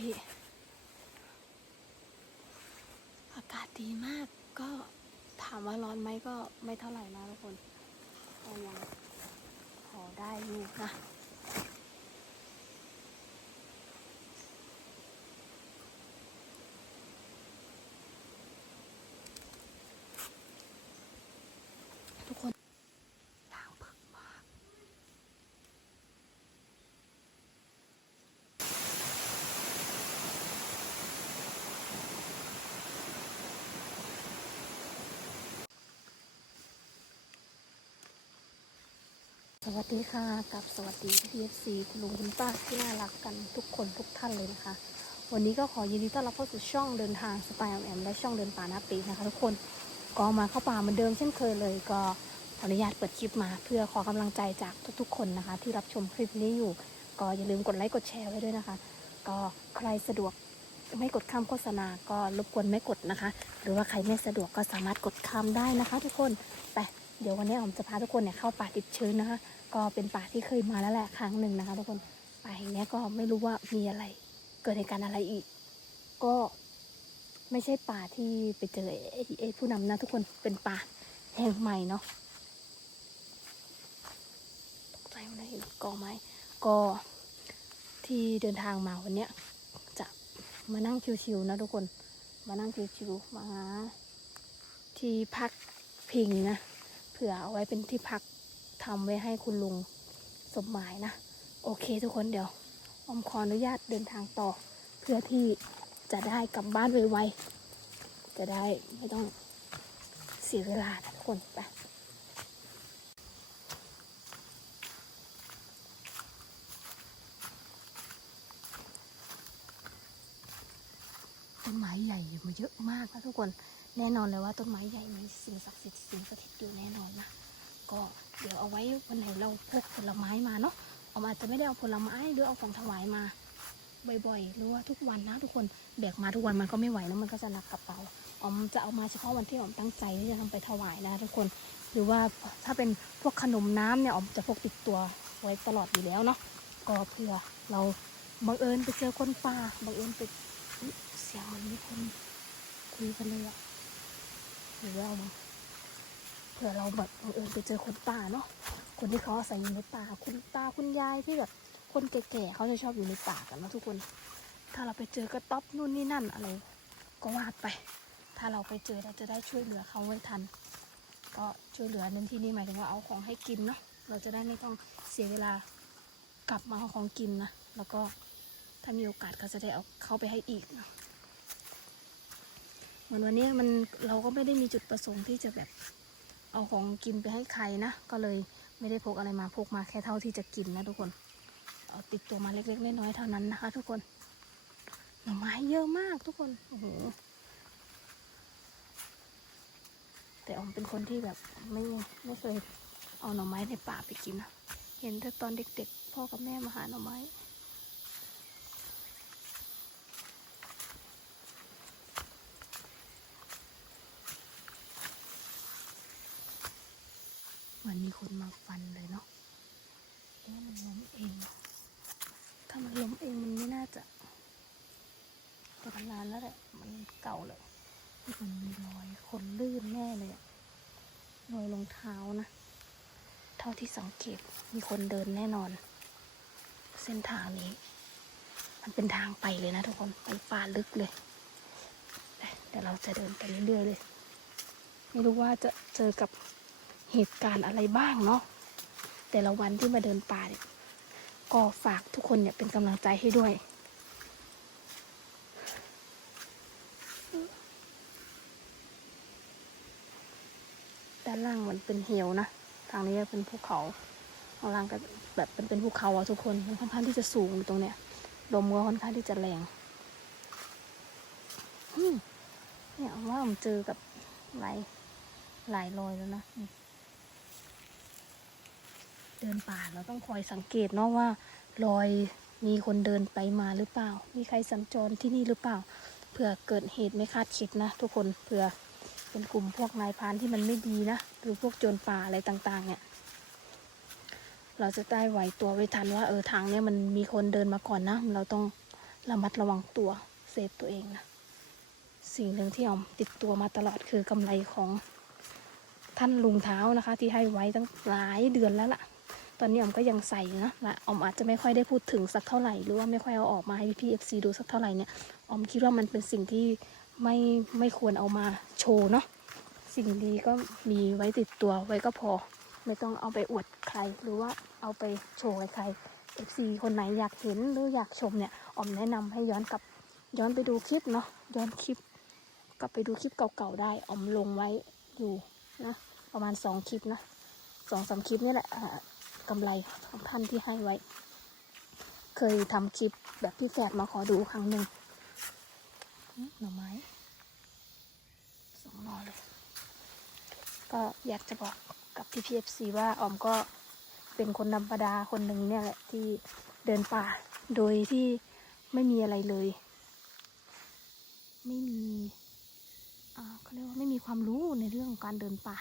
พี่ อากาศดีมากก็ถามว่าร้อนไหมก็ไม่เท่าไหร่นะทุกคนก็ยังพอได้อยู่นะ ทุกคนล้างผักมาก สวัสดีค่ะกับสวัสดีพีเอฟซีคุณลุงคุณป้าที่น่ารักกันทุกคนทุกท่านเลยนะคะ วันนี้ก็ขอยินดีต้อนรับเข้าสู่ช่องเดินทางสไตล์แอมและช่องเดินป่านาปีนะคะ ทุกคนก็มาเข้าป่าเหมือนเดิมเช่นเคยเลยก็ขออนุญาตเปิดคลิปมา เพื่อขอกำลังใจจากทุกๆ คนนะคะ ที่รับชมคลิปนี้อยู่ ก็อย่าลืมกดไลค์กดแชร์ไว้ด้วยนะคะ ก็ใครสะดวกไม่กดข้ามโฆษณาก็รบกวนไม่กดนะคะ หรือว่าใครไม่สะดวกก็สามารถกดข้ามได้นะคะ ทุกคนแต่ เดี๋ยววันนี้ผมจะพาทุกคนเนี่ยเข้าป่าติดชื้นนะคะ ก็เป็นป่าที่เคยมาแล้วแหละครั้งหนึ่งนะคะ ทุกคนป่าแห่งเนี้ยก็ไม่รู้ว่ามีอะไร เกิดเหตุการณ์อะไรอีก ก็ไม่ใช่ป่าที่ไปเจอไอ้ไอ้ผู้นำนะทุกคนเป็นป่าแห่งใหม่เนาะตกใจมันได้เห็นกองไม้ก็ที่เดินทางมาวันเนี้ยจะมานั่งชิวๆนะทุกคน มานั่งชิวๆมาที่พักพิงนะ ผื่อเอาไว้เป็นที่พักทำไว้ให้คุณลุงสมหมายนะ โอเคทุกคนเดี๋ยวอมขออนุญาตเดินทางต่อ เพื่อที่จะได้กลับบ้านไวๆจะได้ไม่ต้องเสียเวลานะทุกคนไปต้นไม้ใหญ่อยู่มาเยอะมากนะทุกคน แน่นอนเลยว่าต้นไม้ใหญ่มีสิ่งศักดิ์สิทธิ์สิ่งสถิตอยู่แน่นอนนะก็เดี๋ยวเอาไว้วันไหนเราพกผลไม้มาเนาะออมอาจจะไม่ได้เอาผลไม้หรือเอาของถวายมา บ่อยๆ หรือว่าทุกวันนะทุกคนแบกมาทุกวันมันก็ไม่ไหวนะมันก็จะหนักกระเป๋าออมจะเอามาเฉพาะวันที่ออมตั้งใจที่จะทำไปถวายนะทุกคน หรือว่าถ้าเป็นพวกขนมน้ำเนี่ยออมจะพกติดตัวไว้ตลอดอยู่แล้วเนาะก็เผื่อเราบังเอิญไปเจอคนป่าบังเอิญไปเสียงมันมีคนคุยกันเลยอะ หรือว่าเอามาเผื่อเราแบบเออไปเจอคนป่าเนาะคนที่เขาอาศัยอยู่ในป่าคุณตาคุณยายที่แบบคนแก่ๆเขาจะชอบอยู่ในป่ากันนะทุกคน ถ้าเราไปเจอกระต๊อบนู่นนี่นั่นอะไรก็วาดไป ถ้าเราไปเจอเราจะได้ช่วยเหลือเขาไว้ทัน ก็ช่วยเหลือในที่นี้หมายถึงว่าเอาของให้กินเนาะเราจะได้ไม่ต้องเสียเวลากลับมาเอาของกินนะแล้วก็ถ้ามีโอกาสก็จะได้เอาเขาไปให้อีกเนาะ เหมือนวันนี้มันเราก็ไม่ได้มีจุดประสงค์ที่จะแบบเอาของกินไปให้ใครนะ ก็เลยไม่ได้พกอะไรมาพกมาแค่เท่าที่จะกินนะทุกคน เอาติดตัวมาเล็กๆน้อยๆเท่านั้นนะคะ ทุกคนหน่อไม้เยอะมากทุกคนโอ้โหแต่ออมเป็นคนที่แบบไม่ไม่เคยเอาหน่อไม้ในป่าไปกินนะเห็นแต่ตอนเด็กๆ พ่อกับแม่มาหาหน่อไม้ มีคนมาฟันเลยเนาะมันล้มเอง ถ้ามันล้มเองมันไม่น่าจะจะนานแล้วแหละ มันเก่าเลยที่มันมีรอยคนลื่นแน่เลยรอยรองเท้านะ เท่าที่สังเกตมีคนเดินแน่นอน เส้นทางนี้ มันเป็นทางไปเลยนะทุกคน ไปป่าลึกเลยเดี๋ยวเราจะเดินไปเรื่อยๆเลย ไม่รู้ว่าจะเจอกับ เหตุการณ์อะไรบ้างเนาะแต่ละวันที่มาเดินป่าเนี่ยก็ฝากทุกคนเนี่ยเป็นกำลังใจให้ด้วย ด้านล่างมันเป็นเหวนะ ทางนี้เป็นภูเขา ข้างล่างก็แบบเป็นเป็นภูเขาอะทุกคนมันค่อนข้างที่จะสูงตรงเนี้ยลมก็ค่อนข้างที่จะแรงเนี่ยว่าผมเจอกับหลายหลายรอยแล้วนะ เดินป่าเราต้องคอยสังเกตเนาะว่ารอยมีคนเดินไปมาหรือเปล่า มีใครสัญจรที่นี่หรือเปล่า เผื่อเกิดเหตุไม่คาดคิดนะทุกคนเผื่อเป็นกลุ่มพวกนายพานที่มันไม่ดีนะหรือพวกโจรป่าอะไรต่างๆ เนี่ย เราจะได้ไหวตัวไว้ทันว่าเออทางเนี้ยมันมีคนเดินมาก่อนนะ เราต้องระมัดระวังตัวเซฟตัวเองนะสิ่งหนึ่งที่ออมติดตัวมาตลอดคือกำไรของท่านลุงเท้านะคะ ที่ให้ไว้ตั้งหลายเดือนแล้วล่ะ ตอนนี้ออมก็ยังใส่นะและออมอาจจะไม่ค่อยได้พูดถึงสักเท่าไหร่ หรือว่าไม่ค่อยเอาออกมาให้พี่เอฟซีดูสักเท่าไหร่เนี่ยออมคิดว่ามันเป็นสิ่งที่ไม่ไม่ควรเอามาโชว์เนาะสิ่งดีก็มีไว้ติดตัวไว้ก็พอ ไม่ต้องเอาไปอวดใคร หรือว่าเอาไปโชว์ให้ใคร FC คนไหนอยากเห็นหรืออยากชมเนี่ยออมแนะนำให้ย้อนกลับย้อนไปดูคลิปเนาะย้อนคลิป กลับไปดูคลิปเก่าๆได้ออมลงไว้อยู่นะประมาณสองคลิปนะสองสามคลิปนี่แหละ กำไรของท่านที่ให้ไว้ เคยทำคลิปแบบพี่แฝดมาขอดูครั้งหนึ่งหน่อไม้สองหน่อเลย ก็อยากจะบอกกับพี่พีเอฟซีว่าออมก็เป็นคนธรรมดาคนหนึ่งเนี่ยแหละที่เดินป่า โดยที่ไม่มีอะไรเลย ไม่มีอ่าเขาเรียกว่าไม่มีความรู้ในเรื่องของการเดินป่า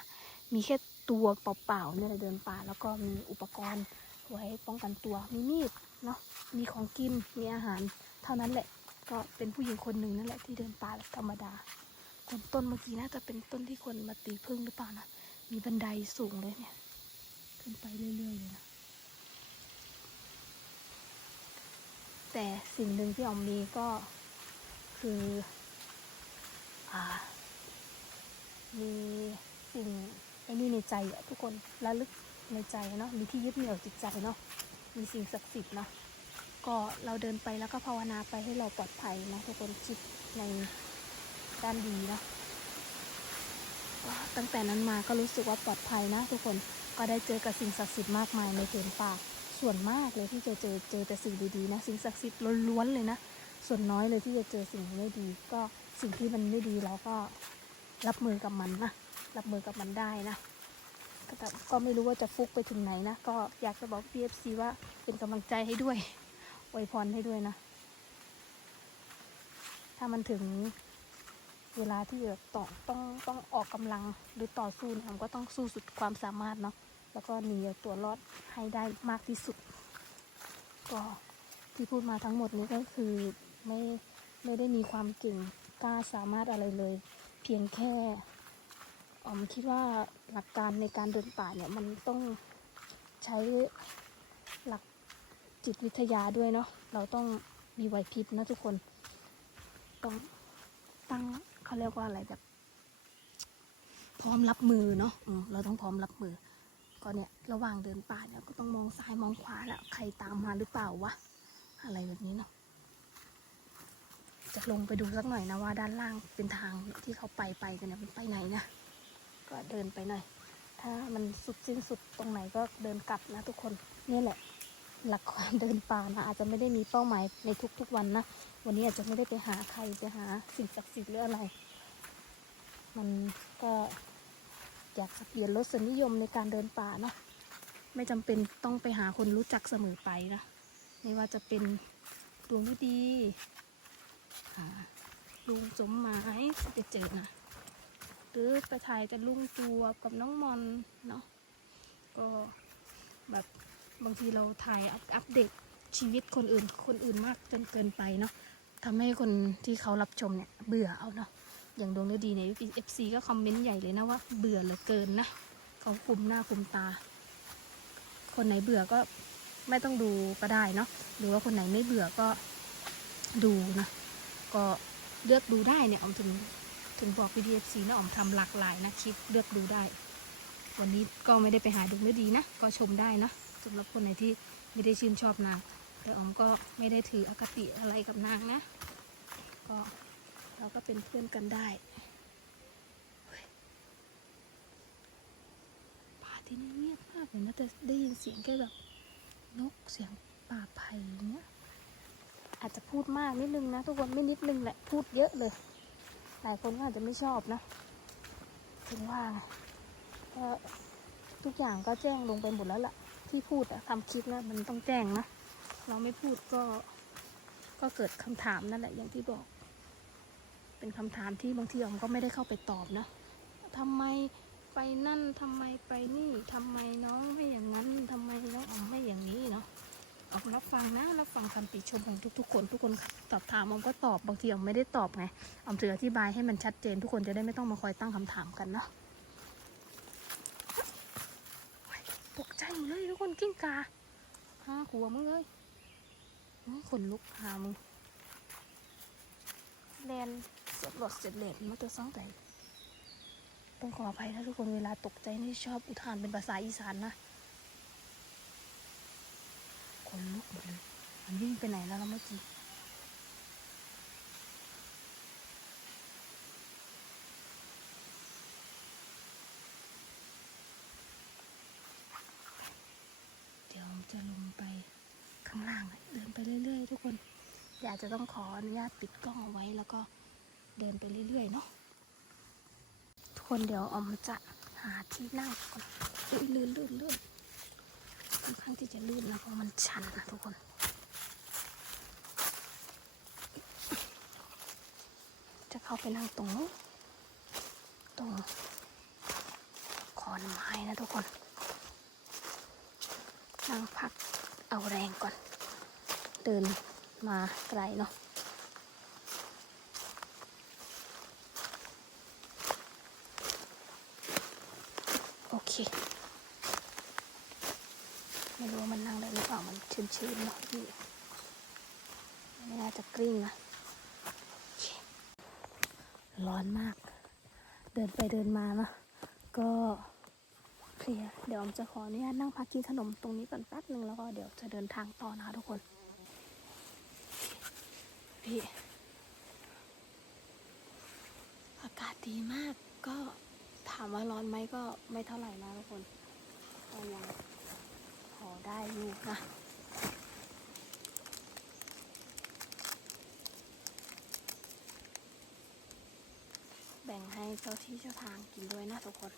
มีแค่ ตัวเปล่าๆเนี่ยเดินป่า แล้วก็มีอุปกรณ์ไว้ป้องกันตัวมีมีดเนาะมีของกินมีอาหาร เท่านั้นแหละ ก็เป็นผู้หญิงคนหนึ่งนั่นแหละที่เดินป่าแบบธรรมดาคนต้นเมื่อกี้น่าจะเป็นต้นที่คนมาตีพึ่งหรือเปล่านะมีบันไดสูงเลยเนี่ย ขึ้นไปเรื่อยๆเลยนะแต่สิ่งหนึ่งที่ออมมีก็คืออ่ามีสิ่ง อ้นี่ในใจอะทุกคนระลึกในใจเนาะมีที่ยึดเหนี่ยวจิตใจเนาะมีสิ่งศักดิ์สิทธิ์เนาะก็เราเดินไปแล้วก็ภาวนาไปให้เราปลอดภัยนะทุกคนคิดในด้านดีเนาะตั้งแต่นั้นมาก็รู้สึกว่าปลอดภัยนะ ทุกคนก็ได้เจอกับสิ่งศักดิ์สิทธิ์มากมายในเถินป่าส่วนมากเลยที่จะเจอเจอแต่สิ่งดีๆนะสิ่งศักดิ์สิทธิ์ล้วนๆเลยนะส่วนน้อยเลยที่จะเจอสิ่งไม่ดี ก็สิ่งที่มันไม่ดีเราก็รับมือกับมันนะ รับมือกับมันได้นะแต่ก็ไม่รู้ว่าจะฟุกไปถึงไหนนะ ก็อยากจะบอก PFC ว่าเป็นกำลังใจให้ด้วยอวยพรให้ด้วยนะ ถ้ามันถึงเวลาที่แบบต้องต้องต้องออกกำลังหรือต่อสู้นี่ยผมก็ต้องสู้สุดความสามารถเนาะแล้วก็หนีตัวรอดให้ได้มากที่สุด ก็ที่พูดมาทั้งหมดนี้ก็คือไม่ไม่ได้มีความเก่งกล้าสามารถอะไรเลย เพียงแค่ อมคิดว่าหลักการในการเดินป่าเนี่ยมันต้องใช้หลักจิตวิทยาด้วยเนาะเราต้องมีไหวพริบนะทุกคน ต้องตั้งเขาเรียกว่าอะไรแบบพร้อมรับมือเนาะเราต้องพร้อมรับมือ ก็เนี่ยระหว่างเดินป่าเนี่ยก็ต้องมองซ้ายมองขวาแล้วใครตามมาหรือเปล่าวะอะไรแบบนี้เนาะจะลงไปดูสักหน่อยนะว่าด้านล่างเป็นทางที่เขาไปไปกันเนี่ยมันไปไหนนะ ก็เดินไปหน่อย ถ้ามันสุดสิ้นสุดตรงไหนก็เดินกลับนะทุกคน นี่แหละ หลักความเดินป่านะอาจจะไม่ได้มีเป้าหมายในทุกๆวันนะ วันนี้อาจจะไม่ได้ไปหาใครไปหาสิ่งศักดิ์สิทธิ์หรืออะไร มันก็อยากจะเปลี่ยนรสนิยมในการเดินป่าเนาะ ไม่จำเป็นต้องไปหาคนรู้จักเสมอไปนะ ไม่ว่าจะเป็นดวงฤดีลุงสมหมายจะเจอนะ หรือไปถ่ายแต่ลุงตัวกับน้องมอนเนาะก็แบบบางทีเราถ่ายอัปเดตชีวิตคนอื่น คนอื่นมากจนเกินไปเนาะทำให้คนที่เขารับชมเนี่ยเบื่อเอาเนาะอย่างดวงฤดีเนี่ยเอฟซีก็คอมเมนต์ใหญ่เลยนะว่าเบื่อเหลือเกินนะเขาคุมหน้าคุมตา คนไหนเบื่อก็ไม่ต้องดูก็ได้เนาะหรือว่าคนไหนไม่เบื่อก็ดูนะก็เลือกดูได้เนี่ยออมถึง ถึงบอกพีดีเอฟซีนะออมทำหลากหลายนะคลิปเลือกดูได้ วันนี้ก็ไม่ได้ไปหาดวงฤดีนะ ก็ชมได้นะสำหรับคนไหนที่ไม่ได้ชื่นชอบนางแต่ออมก็ไม่ได้ถืออคติอะไรกับนางนะ ก็เราก็เป็นเพื่อนกันได้ป่าที่นี่เงียบมากเลยนะแต่ได้ยินเสียงแค่แบบนกเสียงป่าไผ่เนี้ยอาจจะพูดมากนิดนึงนะทุกคนไม่นิดนึงแหละพูดเยอะเลย หลายคนก็อาจจะไม่ชอบนะถึงว่าก็ทุกอย่างก็แจ้งลงไปหมดแล้วล่ะ ที่พูดอะทำคลิปนะมันต้องแจ้งนะ เราไม่พูดก็ ก็เกิดคำถามนั่นแหละอย่างที่บอก เป็นคำถามที่บางทีออมก็ไม่ได้เข้าไปตอบนะทำไมไปนั่นทำไมไปนี่ทำไมน้องไม่อย่างนั้นทำไมน้องออมไม่อย่างนี้เนาะ ออกรับฟังนะรับฟังคำติชมของทุกๆ คน ทุกคนตอบถามออมก็ตอบบางทีออมไม่ได้ตอบไงออมจะอธิบายให้มันชัดเจน ทุกคนจะได้ไม่ต้องมาคอยตั้งคำถามกันเนาะโอ๊ยตกใจหมดเลยทุกคนกิ้งกาห้าหัวมึงเลยอื้อขนลุกหามึงแลนเสร็จหลดเสร็จเลนมันจะซ่องแต่ต้องขออภัยนะทุกคนเวลาตกใจนี่ชอบอุทานเป็นภาษาอีสานนะ คนลุกหมดเลยมันวิ่งไปไหนแล้วเราเมื่อกี้เดี๋ยวจะลงไปข้างล่างเดินไปเรื่อยๆ ทุกคนอยากจะต้องขออนุญาตปิดกล้องเอาไว้แล้วก็เดินไปเรื่อยๆเนาะทุกคนเดี๋ยวออมจะหาที่นั่งก่อนลื่นลื่นลื่น อนข้างที่จะลื่นนะเพราะมันชันนะทุกคน จะเข้าไปนั่งตรงนู้นตรงคอนไม้นะทุกคน นั่งพักเอาแรงก่อน เดินมาไกลเนาะโอเค ไม่รู้ว่ามันนั่งได้หรือเปล่ามันชื้นๆเนาะพี่ไม่น่าจะกลิ้งนะร้อนมาก เดินไปเดินมาเนาะก็เพลียเดี๋ยวอมจะขออนุญาตนั่งพักกินขนมตรงนี้ก่อนแป๊บหนึ่งแล้วก็เดี๋ยวจะเดินทางต่อนะคะทุกคน พี่อากาศดีมากก็ถามว่าร้อนไหมก็ไม่เท่าไหร่นะทุกคนก็ยัง อได้ลูกนะแบ่งให้เจ้าที่เจ้าทางกินด้วยนะทุกคน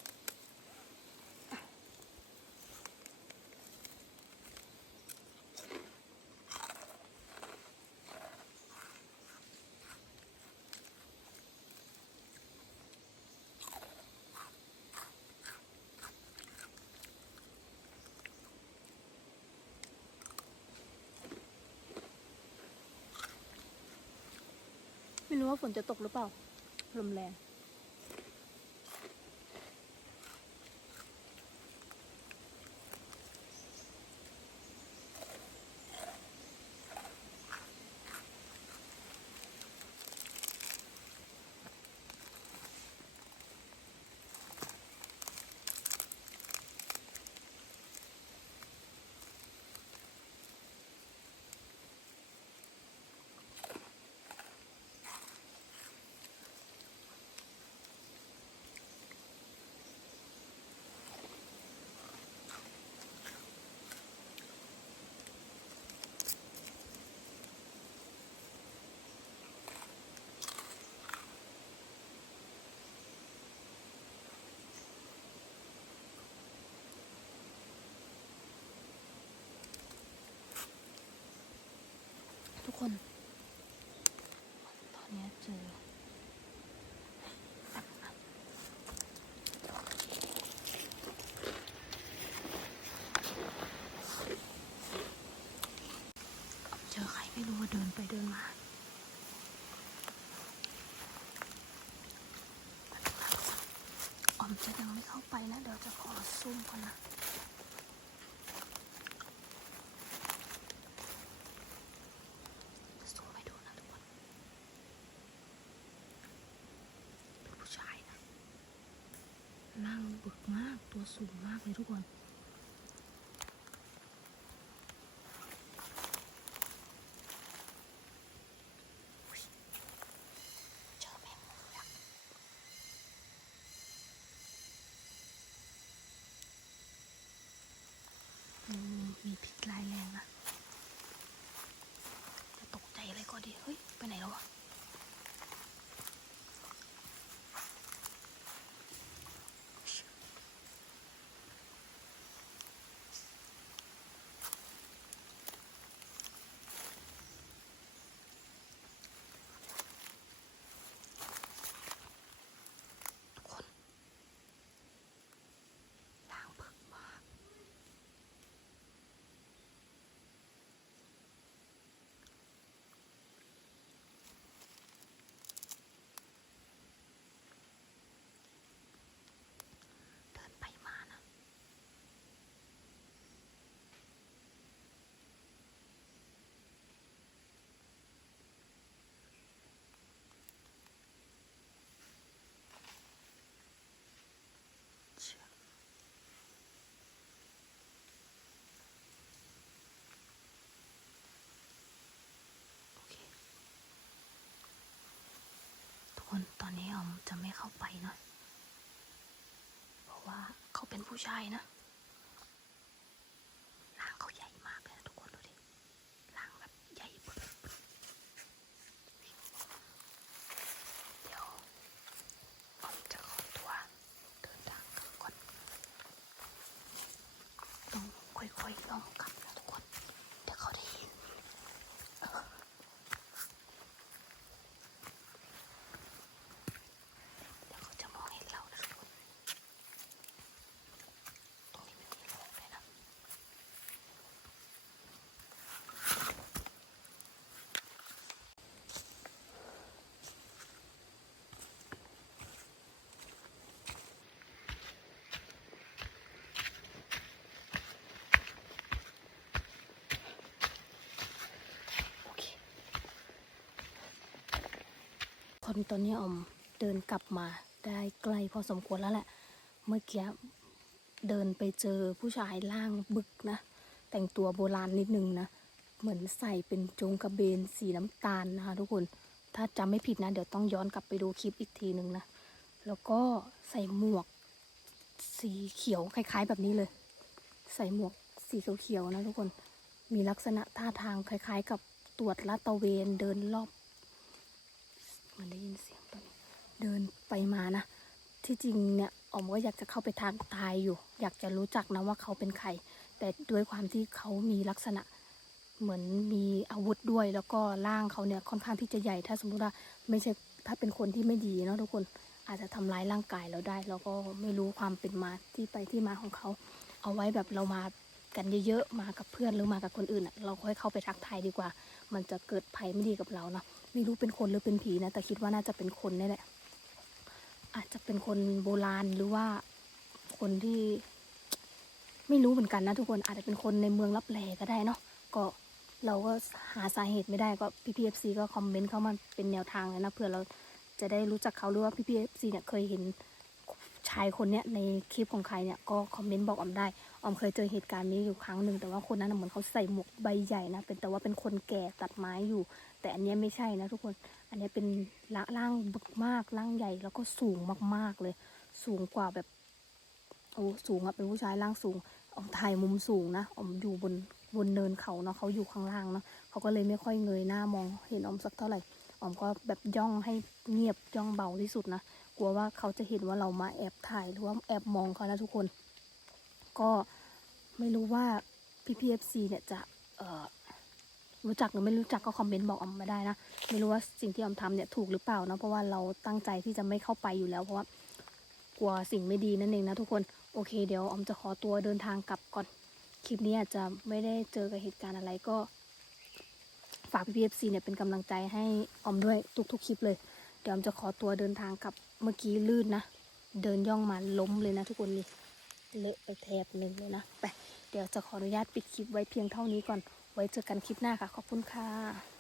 ว่าฝนจะตกหรือเปล่า ลมแรง คน ตอนนี้เจอเจอใครไม่รู้ว่าเดินไปเดินมาออมจะยังไม่เข้าไปนะ เดี๋ยวจะขอซูมก่อนนะ ซูมให้ดูนะทุกคนเป็นผู้ชายนะ นั่งบึกมาก ตัวสูงมากเลยทุกคน อุ๊ยเจอแมงมุมยักษ์อืมมีพิษร้ายแรงนะ จะตก ใจอะไรก็ดี เฮ้ย ไปไหนแล้วอะทุกคนล้างเพิกมาก คนตอนนี้ออม จะไม่เข้าไปนะ เพราะว่าเขาเป็นผู้ชายนะร่างเขาใหญ่มากเลยนะทุกคนดูดิร่างแบบใหญ่เบึกเดี๋ยวออมจะขอตัวเดินทางกลับก่อนต้องค่อยๆย่องกลับนะทุกคน เดี๋ยวเขาได้ยิน เดี๋ยวเขาจะมองเห็นเรานะทุกคน ตรงนี้ไม่มีโลกเลยนะ โอเค คนตอนนี้อมเดินกลับมาได้ไกลพอสมควรแล้วแหละ เมื่อกี้เดินไปเจอผู้ชายร่างบึกนะ แต่งตัวโบราณนิดนึงนะ เหมือนใส่เป็นจงกระเบนสีน้ำตาลนะคะทุกคน ถ้าจำไม่ผิดนะ เดี๋ยวต้องย้อนกลับไปดูคลิปอีกทีหนึ่งนะ แล้วก็ใส่หมวกสีเขียวคล้าย ๆ แบบนี้เลย ใส่หมวกสีเขียวๆนะทุกคน มีลักษณะท่าทางคล้าย ๆ กับตรวจลาดตะเวนเดินรอบ เหมันได้ยินเสียงตอนนี้เดินไปมานะ ที่จริงเนี่ยออมก็อยากจะเข้าไปทางตายอยู่ อยากจะรู้จักนะว่าเขาเป็นใคร แต่ด้วยความที่เขามีลักษณะเหมือนมีอาวุธด้วย แล้วก็ร่างเขาเนี่ยค่อนข้างที่จะใหญ่ ถ้าสมมติว่าไม่ใช่ถ้าเป็นคนที่ไม่ดีเนาะทุกคนอาจจะทำร้ายร่างกายเราได้ แล้วก็ไม่รู้ความเป็นมาที่ไปที่มาของเขา เอาไว้แบบเรามากันเยอะๆมากับเพื่อนหรือมากับคนอื่นอะเราค่อยเข้าไปทักทายดีกว่า มันจะเกิดภัยไม่ดีกับเราเนาะ ไม่รู้เป็นคนหรือเป็นผีนะ แต่คิดว่าน่าจะเป็นคนนี่แหละ อาจจะเป็นคนโบราณหรือว่าคนที่ ไม่รู้เหมือนกันนะทุกคนอาจจะเป็นคนในเมืองรับแลก็ได้เนาะก็เราก็หาสาเหตุไม่ได้ก็พี่พีเอฟซีก็คอมเมนต์เข้ามาเป็นแนวทางเลยนะเผื่อเราจะได้รู้จักเขาหรือว่าพี่พีเอฟซีเนี่ยเคยเห็น ชายคนเนี้ยในคลิปของใครเนี่ยก็คอมเมนต์บอกออมได้ออมเคยเจอเหตุการณ์นี้อยู่ครั้งหนึ่งแต่ว่าคนนั้นเหมือนเขาใส่หมวกใบใหญ่นะเป็นแต่ว่าเป็นคนแก่ตัดไม้อยู่ แต่อันนี้ไม่ใช่นะทุกคน อันนี้เป็นร่างร่างบึกมากร่างใหญ่แล้วก็สูงมากๆเลย สูงกว่าแบบโอ้สูงอะเป็นผู้ชายร่างสูงออมถ่ายมุมสูงนะออมอยู่บนบนเนินเขาเนาะเขาอยู่ข้างล่างเนาะเขาก็เลยไม่ค่อยเงยหน้ามองเห็นออมสักเท่าไหร่ออมก็แบบย่องให้เงียบย่องเบาที่สุดนะ ลัวว่าเขาจะเห็นว่าเรามาแอบถ่ายหรือว่าแอบมองเขานะทุกคน ก็ไม่รู้ว่าพี่พีเอฟซีเนี่ยจะเรู้จักหรือไม่รู้จักก็คอมเมนต์บอกออมมาได้นะ ไม่รู้ว่าสิ่งที่ออมทำเนี่ยถูกหรือเปล่านะเพราะว่าเราตั้งใจที่จะไม่เข้าไปอยู่แล้วเพราะว่ากลัวสิ่งไม่ดีนั่นเองนะทุกคนโอเคเดี๋ยวออมจะขอตัวเดินทางกลับก่อนคลิปนี้อาจจะไม่ได้เจอกับเหตุการณ์อะไรก็ ฝากพี่พีเอฟซีเนี่ยเป็นกำลังใจให้ออมด้วยทุกๆคลิปเลย เดี๋ยวออมจะขอตัวเดินทางกลับ เมื่อกี้ลื่นนะ เดินย่องมาล้มเลยนะทุกคนนี่เละไปแถบหนึ่งเลยนะไปเดี๋ยวจะขออนุญาตปิดคลิปไว้เพียงเท่านี้ก่อน ไว้เจอกันคลิปหน้าค่ะ ขอบคุณค่ะ